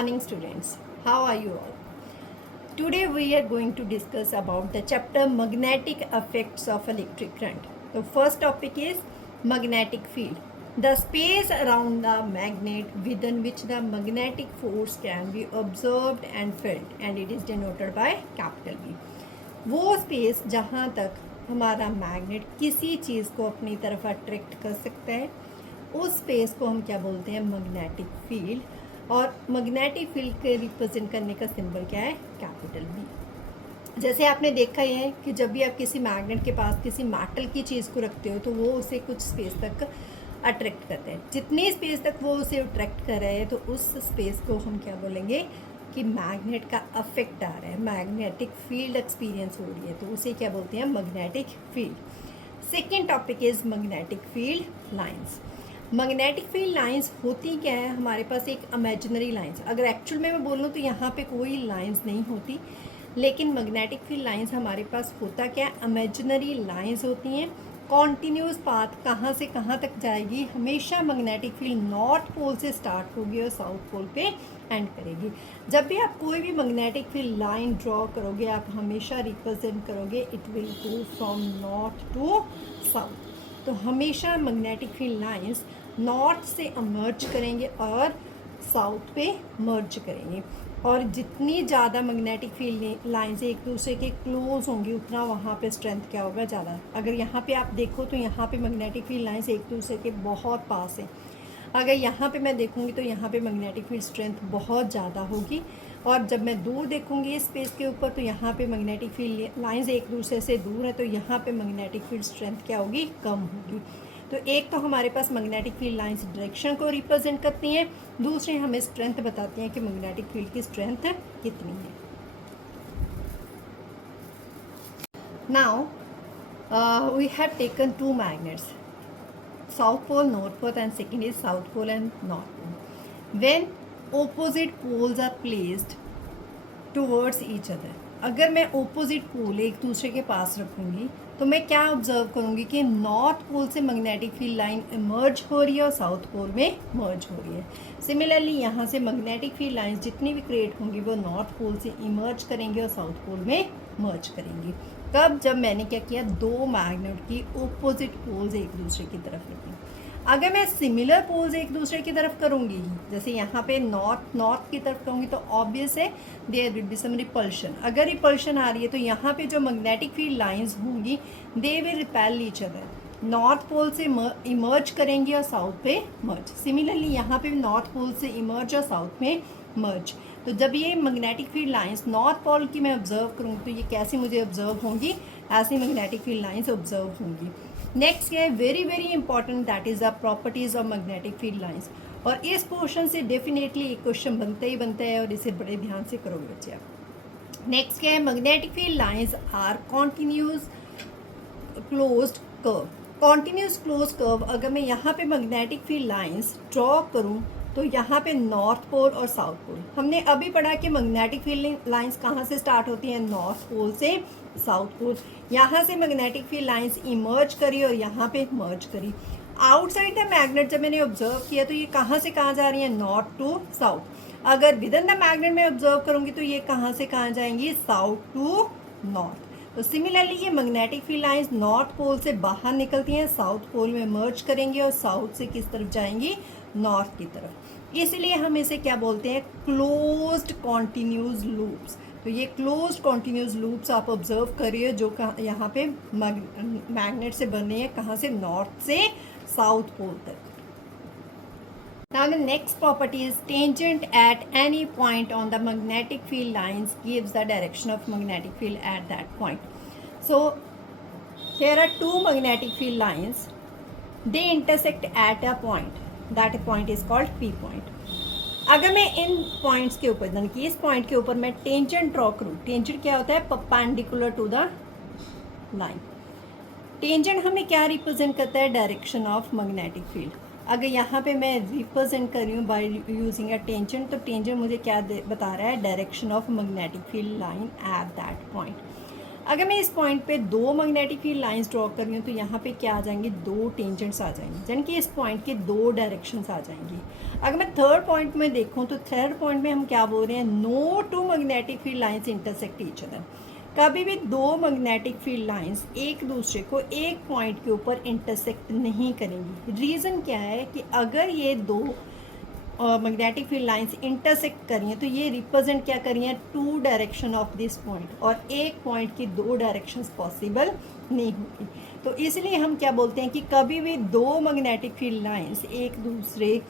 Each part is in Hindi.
morning, students. How are you all? Today we are going to discuss about the chapter magnetic effects of electric current. The first topic is magnetic field. The space around the magnet within which the magnetic force can be observed and felt, and it is denoted by capital B. वो स्पेस जहाँ तक हमारा मैग्नेट किसी चीज़ को अपनी तरफ अट्रैक्ट कर सकता है, उस स्पेस को हम क्या बोलते हैं? Magnetic field. और मैग्नेटिक फील्ड के रिप्रेजेंट करने का सिंबल क्या है? Capital B. जैसे आपने देखा ही है कि जब भी आप किसी मैग्नेट के पास किसी मेटल की चीज़ को रखते हो तो वो उसे कुछ स्पेस तक अट्रैक्ट करते हैं. जितनी स्पेस तक वो उसे अट्रैक्ट कर रहे हैं तो उस स्पेस को हम क्या बोलेंगे कि मैग्नेट का अफेक्ट आ रहा है, मैग्नेटिक फील्ड एक्सपीरियंस हो रही है, तो उसे क्या बोलते हैं? Magnetic field. Second topic is magnetic field lines. Magnetic field lines होती क्या है? हमारे पास एक इमेजिनरी लाइंस, अगर एक्चुअल में मैं बोलूँ तो यहाँ पे कोई लाइंस नहीं होती, लेकिन मैग्नेटिक फील्ड लाइंस हमारे पास होता क्या है? इमेजिनरी लाइंस होती हैं. कॉन्टिन्यूस पाथ कहाँ से कहाँ तक जाएगी? हमेशा मैग्नेटिक फील्ड नॉर्थ पोल से स्टार्ट होगी और साउथ पोल पे एंड करेगी. जब भी आप कोई भी मैग्नेटिक फील्ड लाइन ड्रॉ करोगे, आप हमेशा रिप्रेजेंट करोगे it will go from north to south. तो हमेशा मैग्नेटिक फील्ड लाइंस नॉर्थ से इमर्ज करेंगे और साउथ पे मर्ज करेंगे. और जितनी ज़्यादा मैग्नेटिक फील्ड लाइंस एक दूसरे के क्लोज होंगी उतना वहाँ पे स्ट्रेंथ क्या होगा? ज़्यादा. अगर यहाँ पे आप देखो तो यहाँ पे मैग्नेटिक फील्ड लाइंस एक दूसरे के बहुत पास हैं. अगर यहाँ पे मैं देखूँगी तो यहाँ पे मैग्नेटिक फील्ड स्ट्रेंथ बहुत ज़्यादा होगी, और जब मैं दूर देखूँगी स्पेस के ऊपर तो यहाँ पे मैग्नेटिक फील्ड लाइंस एक दूसरे से दूर है, तो यहाँ पे मैग्नेटिक फील्ड स्ट्रेंथ क्या होगी? कम होगी. तो एक तो हमारे पास मैग्नेटिक फील्ड लाइंस डायरेक्शन को रिप्रेजेंट करती हैं, दूसरे हमें स्ट्रेंथ बताती हैं कि मैग्नेटिक फील्ड की स्ट्रेंथ कितनी है. Now we have taken two magnets, south pole, north pole, and second is south pole and north pole. When opposite poles are placed towards each other, अगर मैं ऑपोजिट पोल एक दूसरे के पास रखूँगी तो मैं क्या ऑब्जर्व करूँगी कि नॉर्थ पोल से मैग्नेटिक फील्ड लाइन इमर्ज हो रही है और साउथ पोल में मर्ज हो रही है. सिमिलरली यहाँ से मैग्नेटिक फील्ड लाइंस जितनी भी क्रिएट होंगी वो नॉर्थ पोल से इमर्ज करेंगे और साउथ पोल में मर्ज करेंगी. कब? जब मैंने क्या किया? दो मैग्नेट की ऑपोजिट पोल्स एक दूसरे की तरफ रखी. अगर मैं सिमिलर पोल्स एक दूसरे की तरफ करूँगी, जैसे यहाँ पे नॉर्थ की तरफ करूँगी, तो ऑब्वियस है there will be some repulsion. अगर रिपल्शन आ रही है तो यहाँ पे जो मैग्नेटिक फील्ड लाइंस होंगी they will repel each other. North pole से इमर्ज करेंगी और साउथ पे मर्ज. सिमिलरली यहाँ पे नॉर्थ पोल से इमर्ज और साउथ में मर्ज. तो जब ये magnetic field lines north pole की मैं ऑब्जर्व करूँगी तो ये कैसे मुझे ऑब्जर्व होंगी? ऐसी मैग्नेटिक फील्ड लाइंस ऑब्जर्व होंगी. नेक्स्ट है very very important, that is the properties of magnetic field lines. और इस पोर्शन से डेफिनेटली एक क्वेश्चन बनता ही बनता है और इसे बड़े ध्यान से करोगे बच्चे आप. नेक्स्ट क्या है? Magnetic field lines are continuous closed curve. Continuous close curve, अगर मैं यहाँ पे मैग्नेटिक फील्ड लाइंस ड्रॉ करूँ तो यहाँ पे नॉर्थ पोल और साउथ पोल, हमने अभी पढ़ा कि मैग्नेटिक फील्ड लाइंस कहाँ से स्टार्ट होती हैं? नॉर्थ पोल से साउथ पोल. यहाँ से मैग्नेटिक फील्ड लाइंस इमर्ज करी और यहाँ पे मर्ज करी. आउटसाइड द मैग्नेट जब मैंने ऑब्जर्व किया तो ये कहाँ से कहाँ जा रही है? North to south. अगर विद इन द मैग्नेट में ऑब्जर्व करूँगी तो ये कहाँ से कहाँ जाएंगी? South to north. तो सिमिलरली ये magnetic field lines north pole से बाहर निकलती हैं, साउथ पोल में मर्ज करेंगी और साउथ से किस तरफ जाएंगी? नॉर्थ की तरफ. इसलिए हम इसे क्या बोलते हैं? Closed continuous loops. तो ये क्लोज्ड कॉन्टिन्यूस लूप्स आप ऑब्जर्व करिए जो यहाँ पे मैग्नेट से बने हैं. कहाँ से? नॉर्थ से साउथ पोल तक. Now the next property is tangent at any point on the magnetic field lines gives the direction of magnetic field at that point. So here are two magnetic field lines. They intersect at a point. That point is called P point. अगर मैं इन पॉइंट्स के ऊपर, यानी कि इस पॉइंट के ऊपर मैं टेंजेंट ड्रॉ करूँ, टेंजेंट क्या होता है? Perpendicular to the line. Tangent हमें क्या रिप्रेजेंट करता है? Direction of magnetic field. अगर यहाँ पे मैं रिप्रेजेंट कर रही हूँ बाय यूजिंग अ टेंजेंट, तो टेंजेंट मुझे क्या बता रहा है? Direction of magnetic field line at that point. अगर मैं इस पॉइंट पे दो मैग्नेटिक फील्ड लाइंस ड्रॉ कर रही हूँ तो यहाँ पे क्या आ जाएंगी, दो टेंजेंट्स आ जाएंगी, यानी कि इस पॉइंट के दो डायरेक्शंस आ जाएंगी। अगर मैं थर्ड पॉइंट में देखूँ तो थर्ड पॉइंट में हम क्या बोल रहे हैं, no two magnetic field lines intersect each other. कभी भी दो मैग्नेटिक फील्ड लाइंस एक दूसरे को एक पॉइंट के ऊपर इंटरसेक्ट नहीं करेंगी। रीज़न क्या है कि अगर ये दो मैग्नेटिक फील्ड लाइंस इंटरसेक्ट करी हैं तो ये रिप्रेजेंट क्या करी हैं, two direction of this point, और एक पॉइंट की दो डायरेक्शंस पॉसिबल नहीं होगी। तो इसलिए हम क्या बोलते हैं कि कभी भी दो मैग्नेटिक फील्ड लाइंस एक दूसरे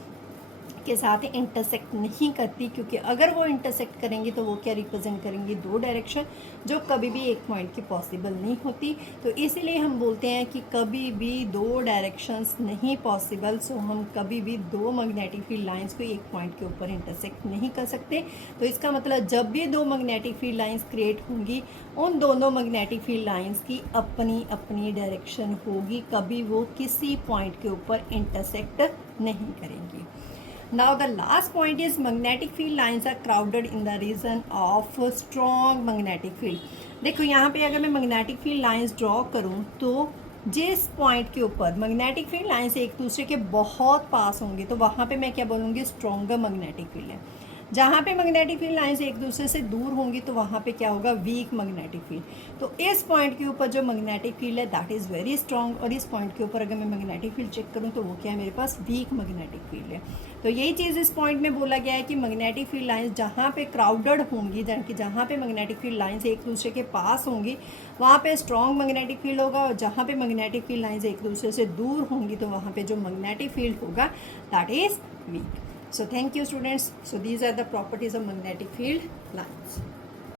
के साथ इंटरसेक्ट नहीं करती, क्योंकि अगर वो इंटरसेक्ट करेंगी तो वो क्या रिप्रेजेंट करेंगी, दो डायरेक्शन, जो कभी भी एक पॉइंट की पॉसिबल नहीं होती। तो इसीलिए हम बोलते हैं कि कभी भी दो डायरेक्शंस नहीं पॉसिबल, सो हम कभी भी दो मैग्नेटिक फील्ड लाइंस को एक पॉइंट के ऊपर इंटरसेक्ट नहीं कर सकते। तो इसका मतलब जब भी दो मैग्नेटिक फील्ड लाइंस क्रिएट होंगी, उन दोनों मैग्नेटिक फील्ड लाइंस की अपनी अपनी डायरेक्शन होगी, कभी वो किसी पॉइंट के ऊपर इंटरसेक्ट नहीं करेंगी। Now the last point is magnetic field lines are crowded in the region of strong magnetic field. देखो यहाँ पे अगर मैं मैग्नेटिक फील्ड लाइंस ड्रॉ करूँ तो जिस पॉइंट के ऊपर मैग्नेटिक फील्ड लाइंस एक दूसरे के बहुत पास होंगे तो वहाँ पे मैं क्या बोलूँगी, स्ट्रॉन्गर मैग्नेटिक फील्ड है। जहाँ पे मैग्नेटिक फील्ड लाइंस एक दूसरे से दूर होंगी तो वहाँ पे क्या होगा, वीक मैग्नेटिक फील्ड। तो इस पॉइंट के ऊपर जो मैग्नेटिक फील्ड है दैट इज़ वेरी स्ट्रॉन्ग, और इस पॉइंट के ऊपर अगर मैं मैग्नेटिक फील्ड चेक करूँ तो वो क्या है, मेरे पास वीक मैग्नेटिक फील्ड है। तो यही चीज़ इस पॉइंट में बोला गया है कि मैग्नेटिक फील्ड लाइंस जहाँ पे क्राउडेड होंगी, यानी कि जहाँ पे मैग्नेटिक फील्ड लाइंस एक दूसरे के पास होंगी वहाँ पे स्ट्रॉन्ग मैग्नेटिक फील्ड होगा, और जहाँ पे मैग्नेटिक फील्ड लाइंस एक दूसरे से दूर होंगी तो वहाँ पे जो मैग्नेटिक फील्ड होगा that is week. So thank you students. So these are the properties of magnetic field lines.